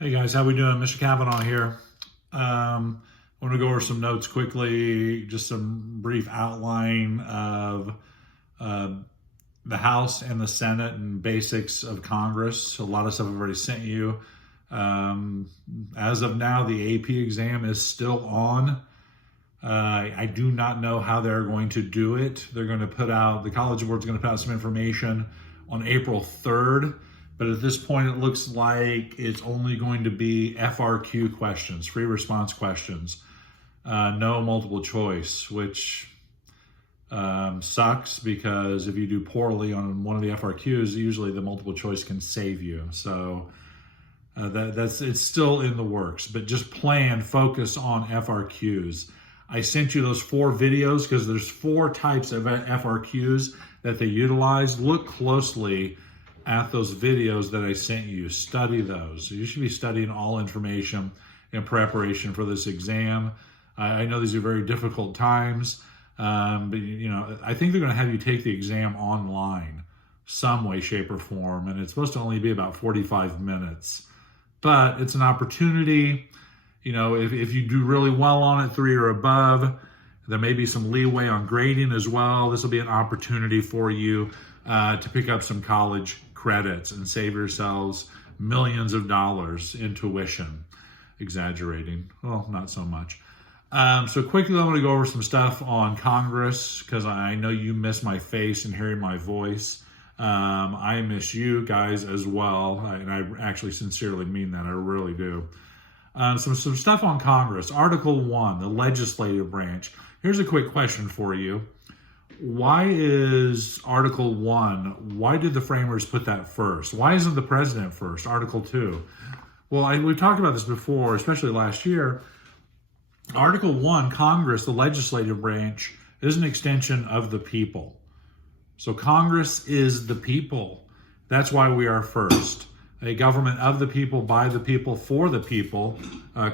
Hey guys, how we doing? Mr. Kavanaugh here. I want to go over some notes quickly, just some brief outline of uh, the House and the Senate and basics of Congress. A lot of stuff I've already sent you. As of now, the AP exam is still on. I do not know how they're going to do it. They're going to put out, the College Board's going to put out some information on April 3rd. But at this point, it looks like it's only going to be FRQ questions, free response questions, no multiple choice, which sucks because if you do poorly on one of the FRQs, usually the multiple choice can save you. So it's still in the works, but just focus on FRQs. I sent you those 4 videos because there's 4 types of FRQs that they utilize. Look closely at those videos that I sent you. Study those. You should be studying all information in preparation for this exam. I know these are very difficult times, but I think they're going to have you take the exam online, some way, shape, or form, and it's supposed to only be about 45 minutes. But it's an opportunity. If you do really well on it, 3 or above, there may be some leeway on grading as well. This will be an opportunity for you to pick up some college credits and save yourselves millions of dollars in tuition. Exaggerating. Well, not so much. So quickly, I'm going to go over some stuff on Congress because I know you miss my face and hearing my voice. I miss you guys as well, and I actually sincerely mean that. I really do. Some stuff on Congress. Article 1, the legislative branch. Here's a quick question for you. Why is Article 1, why did the framers put that first? Why isn't the president first, Article 2? Well, we've talked about this before, especially last year. Article 1, Congress, the legislative branch, is an extension of the people. So Congress is the people. That's why we are first. A government of the people, by the people, for the people,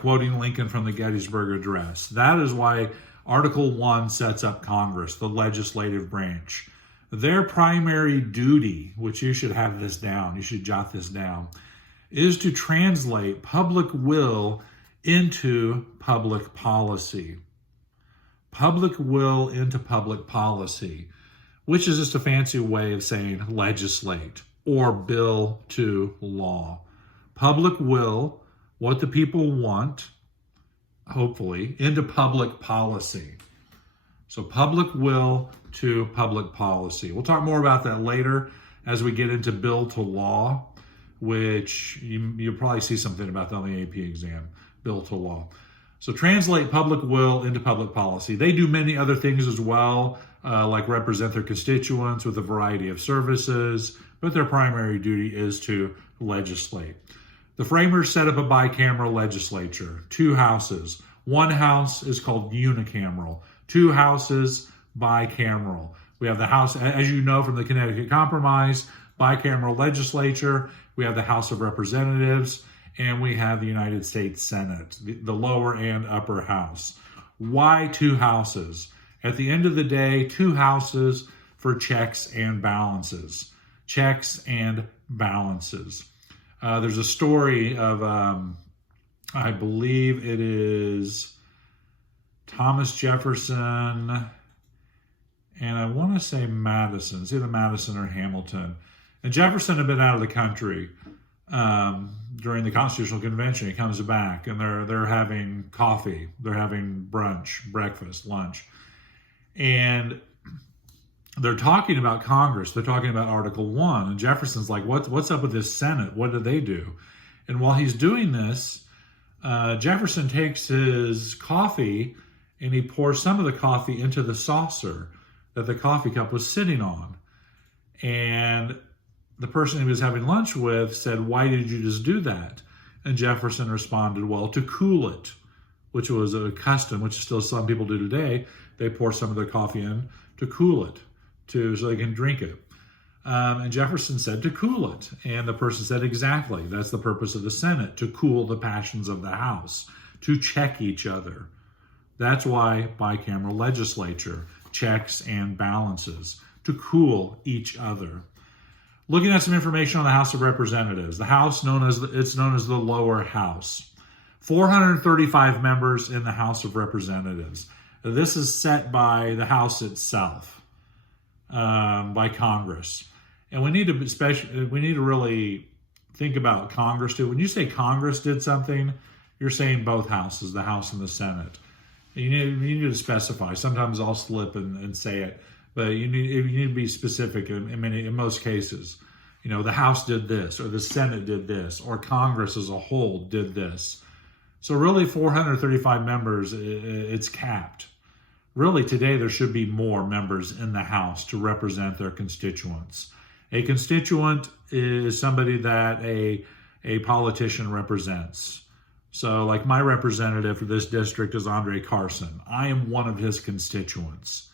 quoting Lincoln from the Gettysburg Address. That is why Article 1 sets up Congress, the legislative branch. Their primary duty, which you should have this down, you should jot this down, is to translate public will into public policy. Public will into public policy, which is just a fancy way of saying legislate or bill to law. Public will, what the people want, hopefully, into public policy. So public will to public policy. We'll talk more about that later as we get into bill to law, which you'll probably see something about that on the AP exam, bill to law. So translate public will into public policy. They do many other things as well, like represent their constituents with a variety of services, but their primary duty is to legislate. The framers set up a bicameral legislature, 2 houses. 1 house is called unicameral, 2 houses bicameral. We have the House, as you know from the Connecticut Compromise, bicameral legislature. We have the House of Representatives, and we have the United States Senate, the lower and upper house. Why 2 houses? At the end of the day, 2 houses for checks and balances. Checks and balances. There's a story of, I believe it is Thomas Jefferson, and I want to say Madison. It's either Madison or Hamilton. And Jefferson had been out of the country during the Constitutional Convention. He comes back, and they're having coffee. They're having brunch, breakfast, lunch. And they're talking about Congress. They're talking about Article 1. And Jefferson's like, what's up with this Senate? What do they do? And while he's doing this, Jefferson takes his coffee and he pours some of the coffee into the saucer that the coffee cup was sitting on. And the person he was having lunch with said, why did you just do that? And Jefferson responded, well, to cool it, which was a custom, which still some people do today. They pour some of their coffee in to cool it, so they can drink it. And Jefferson said to cool it. And the person said, exactly. That's the purpose of the Senate, to cool the passions of the House, to check each other. That's why bicameral legislature, checks and balances, to cool each other. Looking at some information on the House of Representatives. The House, it's known as the lower house. 435 members in the House of Representatives. This is set by the House itself, by Congress. And we need to really think about Congress too. When you say Congress did something, you're saying both houses, the House and the Senate. You need to specify. Sometimes I'll slip and say it, but you need to be specific in most cases. The House did this, or the Senate did this, or Congress as a whole did this. So really 435 members, it's capped. Really today there should be more members in the House to represent their constituents. A constituent is somebody that a politician represents. So like my representative for this district is Andre Carson. I am one of his constituents.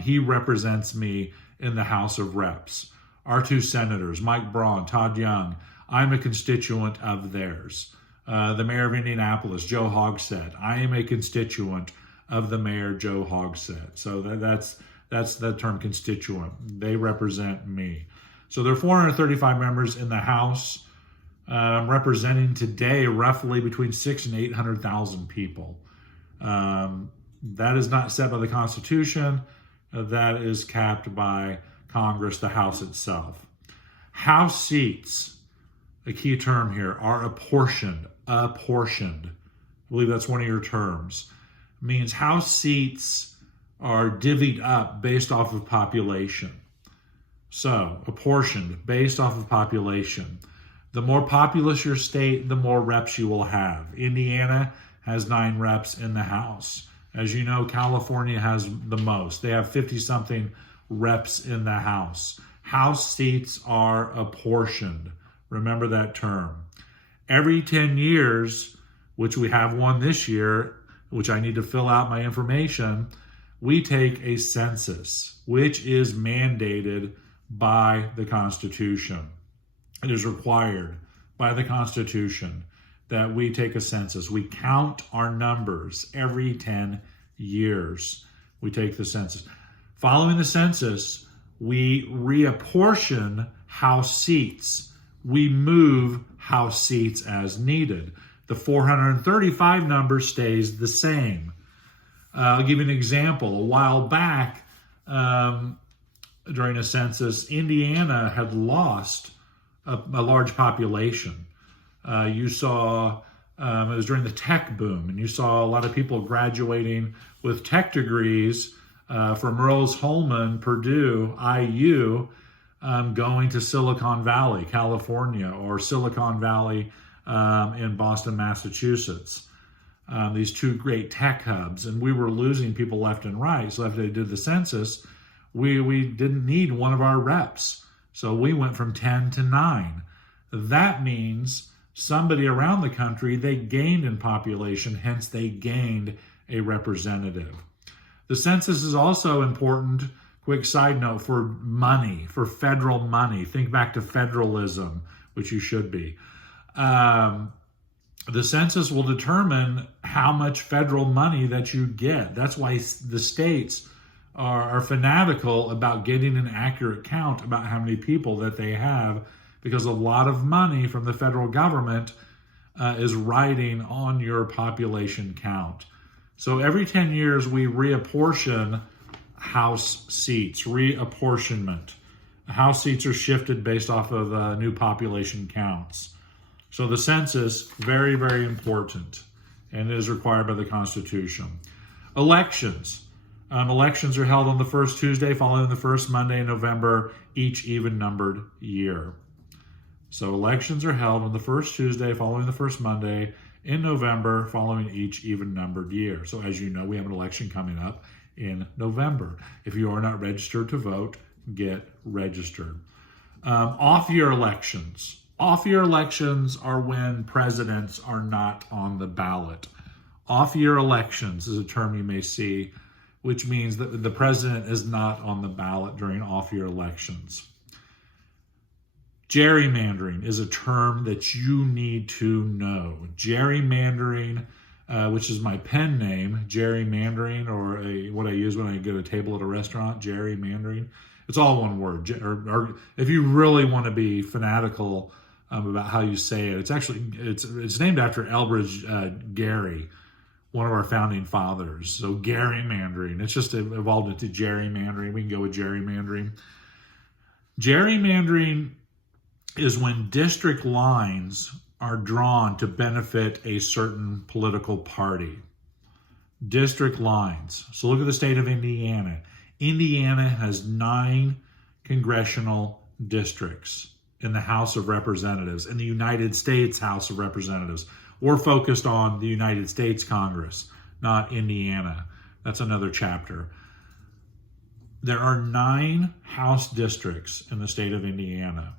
He represents me in the House of Reps. Our two senators, Mike Braun, Todd Young, I'm a constituent of theirs. The mayor of Indianapolis, Joe Hogsett, I am a constituent of the mayor, Joe Hogsett. So that's the term constituent. They represent me. So there are 435 members in the House, representing today roughly between 600,000 and 800,000 people. That is not set by the Constitution. That is capped by Congress, the House itself. House seats, a key term here, are apportioned. Apportioned. I believe that's one of your terms. It means House seats are divvied up based off of population. So, apportioned based off of population. The more populous your state, the more reps you will have. Indiana has 9 reps in the House. As you know, California has the most. They have 50-something reps in the House. House seats are apportioned. Remember that term. Every 10 years, which we have one this year, which I need to fill out my information, we take a census, which is mandated by the Constitution. It is required by the Constitution that we take a census. We count our numbers every 10 years. We take the census. Following the census, we reapportion House seats. We move House seats as needed. The 435 number stays the same. I'll give you an example. A while back, during a census, Indiana had lost a large population. You saw, it was during the tech boom, and you saw a lot of people graduating with tech degrees from Rose-Hulman, Purdue, IU, going to Silicon Valley, California, or Silicon Valley in Boston, Massachusetts. These two great tech hubs, and we were losing people left and right. So after they did the census, we didn't need one of our reps. So we went from 10 to 9. That means somebody around the country, they gained in population, hence they gained a representative. The census is also important, quick side note, for money, for federal money. Think back to federalism, which you should be. The census will determine how much federal money that you get. That's why the states are fanatical about getting an accurate count about how many people that they have, because a lot of money from the federal government is riding on your population count. So every 10 years, we reapportion House seats, reapportionment. House seats are shifted based off of new population counts. So the census, very, very important, and it is required by the Constitution. Elections. Elections are held on the first Tuesday following the first Monday in November, each even-numbered year. So elections are held on the first Tuesday following the first Monday in November following each even-numbered year. So as you know, we have an election coming up in November. If you are not registered to vote, get registered. Off-year elections. Off-year elections are when presidents are not on the ballot. Off-year elections is a term you may see, which means that the president is not on the ballot during off-year elections. Gerrymandering is a term that you need to know. Gerrymandering, which is my pen name, gerrymandering, or what I use when I get a table at a restaurant, gerrymandering. It's all one word. Or if you really want to be fanatical about how you say it, it's named after Elbridge Gerry, one of our founding fathers. So gerrymandering, it's just evolved into gerrymandering. We can go with gerrymandering. Gerrymandering is when district lines are drawn to benefit a certain political party. District lines. So look at the state of Indiana. Indiana has 9 congressional districts in the House of Representatives, in the United States House of Representatives. We're focused on the United States Congress, not Indiana. That's another chapter. There are 9 House districts in the state of Indiana.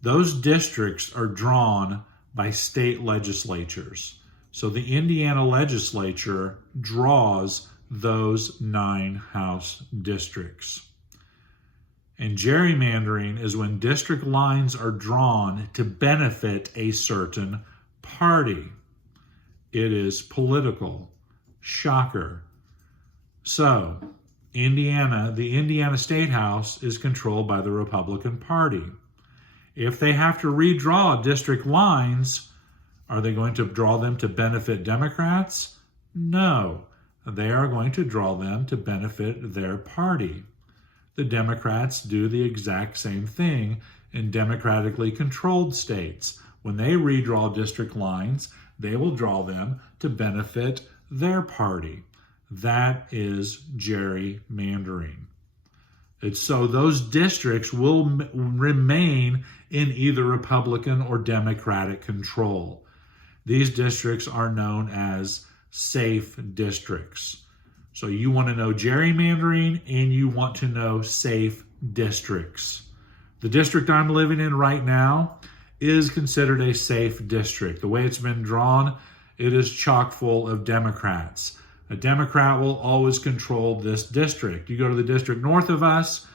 Those districts are drawn by state legislatures. So the Indiana legislature draws those 9 House districts. And gerrymandering is when district lines are drawn to benefit a certain party. It is political. Shocker. So, Indiana, the Indiana State House is controlled by the Republican Party. If they have to redraw district lines, are they going to draw them to benefit Democrats? No. They are going to draw them to benefit their party. The Democrats do the exact same thing in democratically controlled states. When they redraw district lines, they will draw them to benefit their party. That is gerrymandering. It's so those districts will remain in either Republican or Democratic control. These districts are known as safe districts. So you want to know gerrymandering and you want to know safe districts. The district I'm living in right now is considered a safe district. The way it's been drawn, it is chock full of Democrats. A Democrat will always control this district. You go to the district north of us,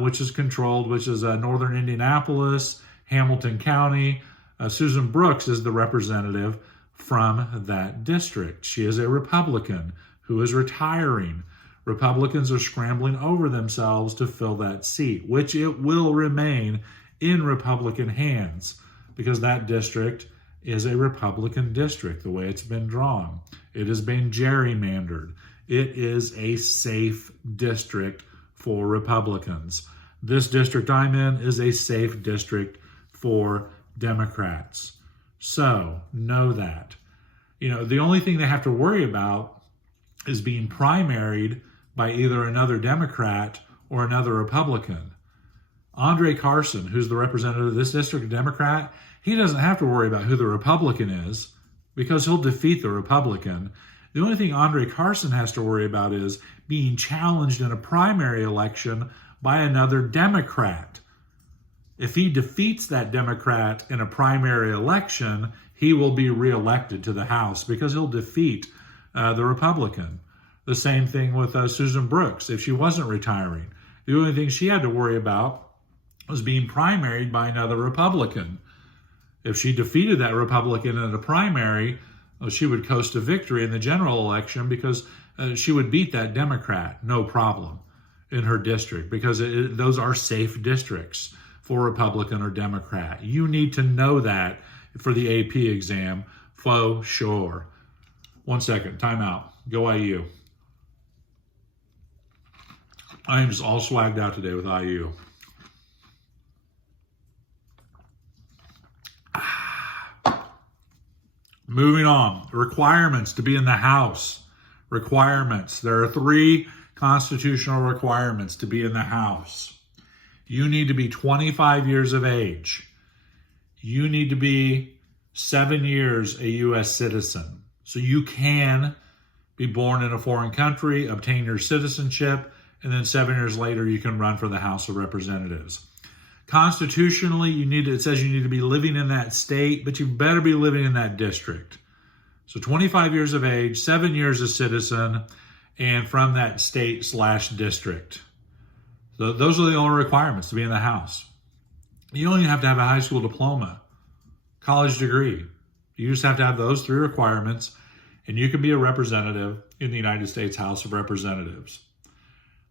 which is northern Indianapolis, Hamilton County. Susan Brooks is the representative from that district. She is a Republican who is retiring. Republicans are scrambling over themselves to fill that seat, which it will remain in Republican hands because that district is a Republican district, the way it's been drawn. It has been gerrymandered. It is a safe district for Republicans. This district I'm in is a safe district for Democrats. So know that. The only thing they have to worry about is being primaried by either another Democrat or another Republican. Andre Carson, who's the representative of this district, a Democrat, he doesn't have to worry about who the Republican is because he'll defeat the Republican. The only thing Andre Carson has to worry about is being challenged in a primary election by another Democrat. If he defeats that Democrat in a primary election, he will be reelected to the House because he'll defeat the Republican. The same thing with Susan Brooks. If she wasn't retiring, the only thing she had to worry about was being primaried by another Republican. If she defeated that Republican in a primary, she would coast to victory in the general election because she would beat that Democrat, no problem, in her district because those are safe districts for Republican or Democrat. You need to know that for the AP exam, for sure. 1 second, time out. Go IU. I am just all swagged out today with IU. Moving on. Requirements to be in the House. Requirements. There are 3 constitutional requirements to be in the House. You need to be 25 years of age. You need to be 7 years a U.S. citizen. So you can be born in a foreign country, obtain your citizenship, and then 7 years later you can run for the House of Representatives. Constitutionally, it says you need to be living in that state, but you better be living in that district. So 25 years of age, 7 years a citizen, and from that state/district. So those are the only requirements to be in the House. You don't even have to have a high school diploma, college degree. You just have to have those 3 requirements, and you can be a representative in the United States House of Representatives.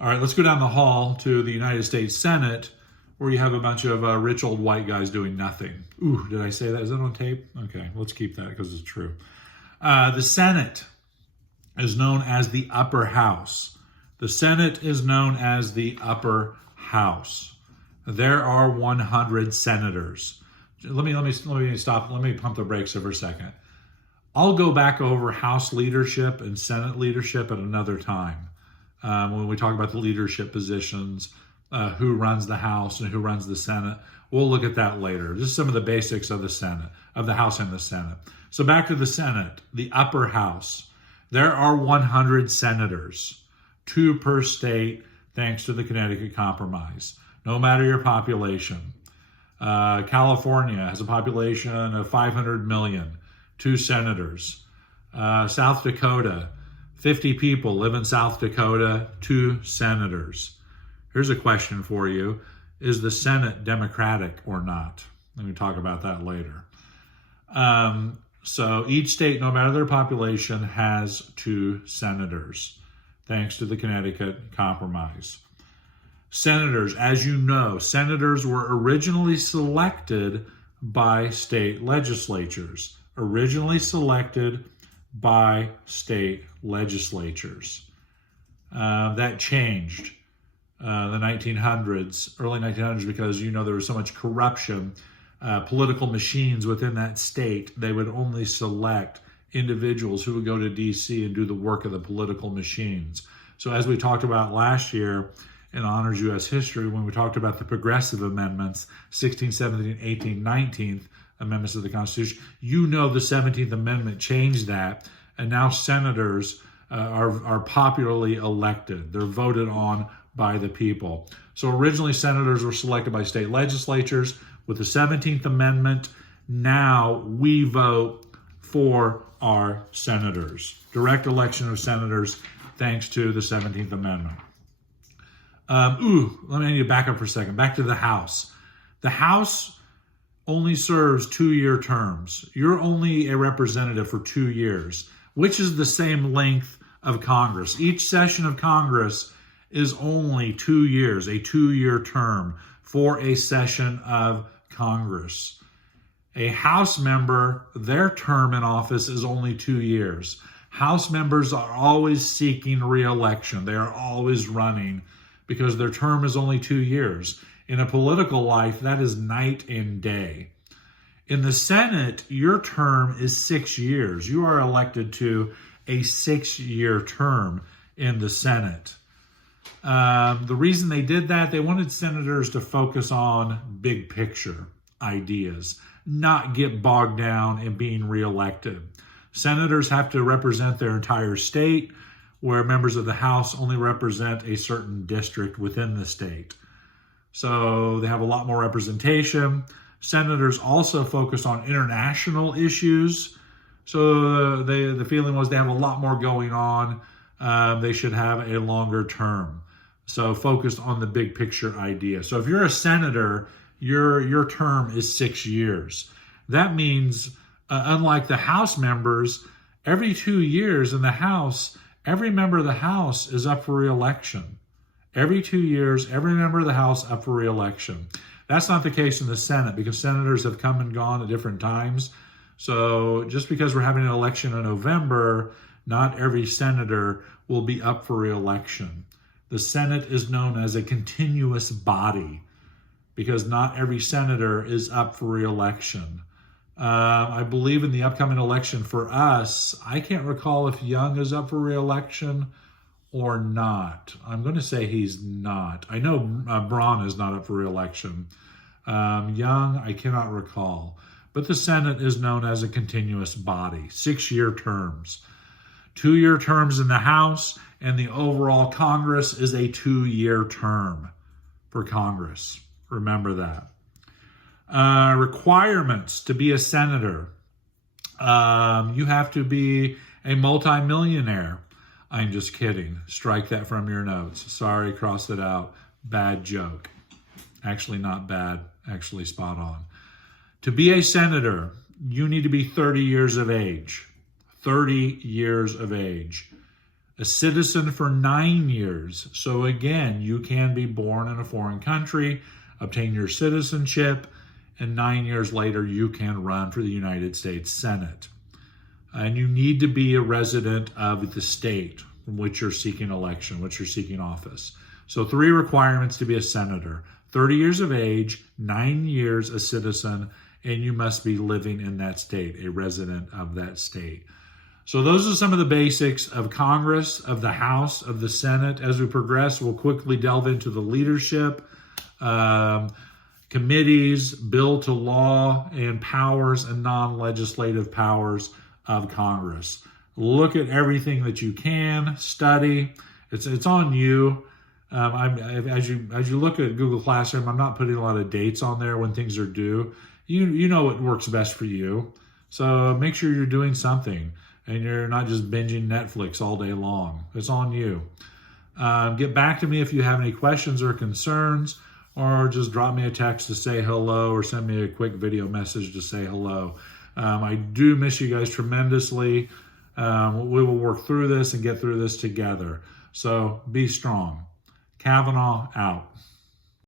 All right, let's go down the hall to the United States Senate, where you have a bunch of rich old white guys doing nothing. Ooh, did I say that? Is that on tape? Okay, let's keep that because it's true. The Senate is known as the upper house. The Senate is known as the upper house. There are 100 senators. Let me stop. Let me pump the brakes for a second. I'll go back over House leadership and Senate leadership at another time. When we talk about the leadership positions, who runs the House and who runs the Senate, we'll look at that later. Just some of the basics of the Senate, of the House and the Senate. So back to the Senate, the upper house. There are 100 senators, 2 per state, thanks to the Connecticut Compromise. No matter your population. California has a population of 500 million, 2 senators. South Dakota, 50 people live in South Dakota, 2 senators. Here's a question for you. Is the Senate Democratic or not? Let me talk about that later. So each state, no matter their population, has 2 senators, thanks to the Connecticut Compromise. Senators, as you know, senators were originally selected by state legislatures. That changed the 1900s, early 1900s, because there was so much corruption. Political machines within that state, they would only select individuals who would go to D.C. and do the work of the political machines. So as we talked about last year in Honors U.S. History, when we talked about the progressive amendments, 16th, 17th, 18th, 19th amendments of the Constitution, the 17th Amendment changed that, and now senators are popularly elected. They're voted on by the people. So originally senators were selected by state legislatures. With the 17th Amendment, now we vote for our senators. Direct election of senators thanks to the 17th Amendment. Let me need to back up for a second. Back to the House. The House only serves 2-year terms. You're only a representative for 2 years, which is the same length of Congress. Each session of Congress is only 2 years, a 2-year term for a session of Congress. A House member, their term in office is only 2 years. House members are always seeking re-election. They are always running because their term is only 2 years. In a political life, that is night and day. In the Senate, your term is 6 years. You are elected to a 6-year term in the Senate. The reason they did that, they wanted senators to focus on big picture ideas, not get bogged down in being reelected. Senators have to represent their entire state, where members of the House only represent a certain district within the state. So they have a lot more representation. Senators also focus on international issues. So the feeling was they have a lot more going on. They should have a longer term. So focused on the big picture idea. So if you're a senator, your term is 6 years. That means, unlike the House members, every 2 years in the House, every member of the House is up for re-election. Every 2 years, every member of the House up for re-election. That's not the case in the Senate because senators have come and gone at different times. So just because we're having an election in November, not every senator will be up for re-election. The Senate is known as a continuous body because not every senator is up for re-election. I believe in the upcoming election for us, I can't recall if Young is up for re-election or not. I'm going to say he's not. I know Braun is not up for re-election. Young, I cannot recall. But the Senate is known as a continuous body, 6-year terms. 2-year terms in the House, and the overall Congress is a 2-year term for Congress. Remember that. Requirements to be a senator. You have to be a multimillionaire. I'm just kidding. Strike that from your notes. Sorry, cross it out. Bad joke. Actually not bad. Actually spot on. To be a senator, you need to be 30 years of age. 30 years of age. a citizen for 9 years. So again, you can be born in a foreign country, obtain your citizenship, and 9 years later, you can run for the United States Senate. And you need to be a resident of the state from which you're seeking election, which you're seeking office. So 3 requirements to be a senator: 30 years of age, 9 years a citizen, and you must be living in that state, a resident of that state. So those are some of the basics of Congress, of the House, of the Senate. As we progress, we'll quickly delve into the leadership, committees, bill to law, and powers and non-legislative powers of Congress. Look at everything that you can, study. It's on you. As you look at Google Classroom, I'm not putting a lot of dates on there when things are due. You know what works best for you. So make sure you're doing something and you're not just binging Netflix all day long. It's on you. Get back to me if you have any questions or concerns, or just drop me a text to say hello, or send me a quick video message to say hello. I do miss you guys tremendously. We will work through this and get through this together. So be strong. Kavanaugh out.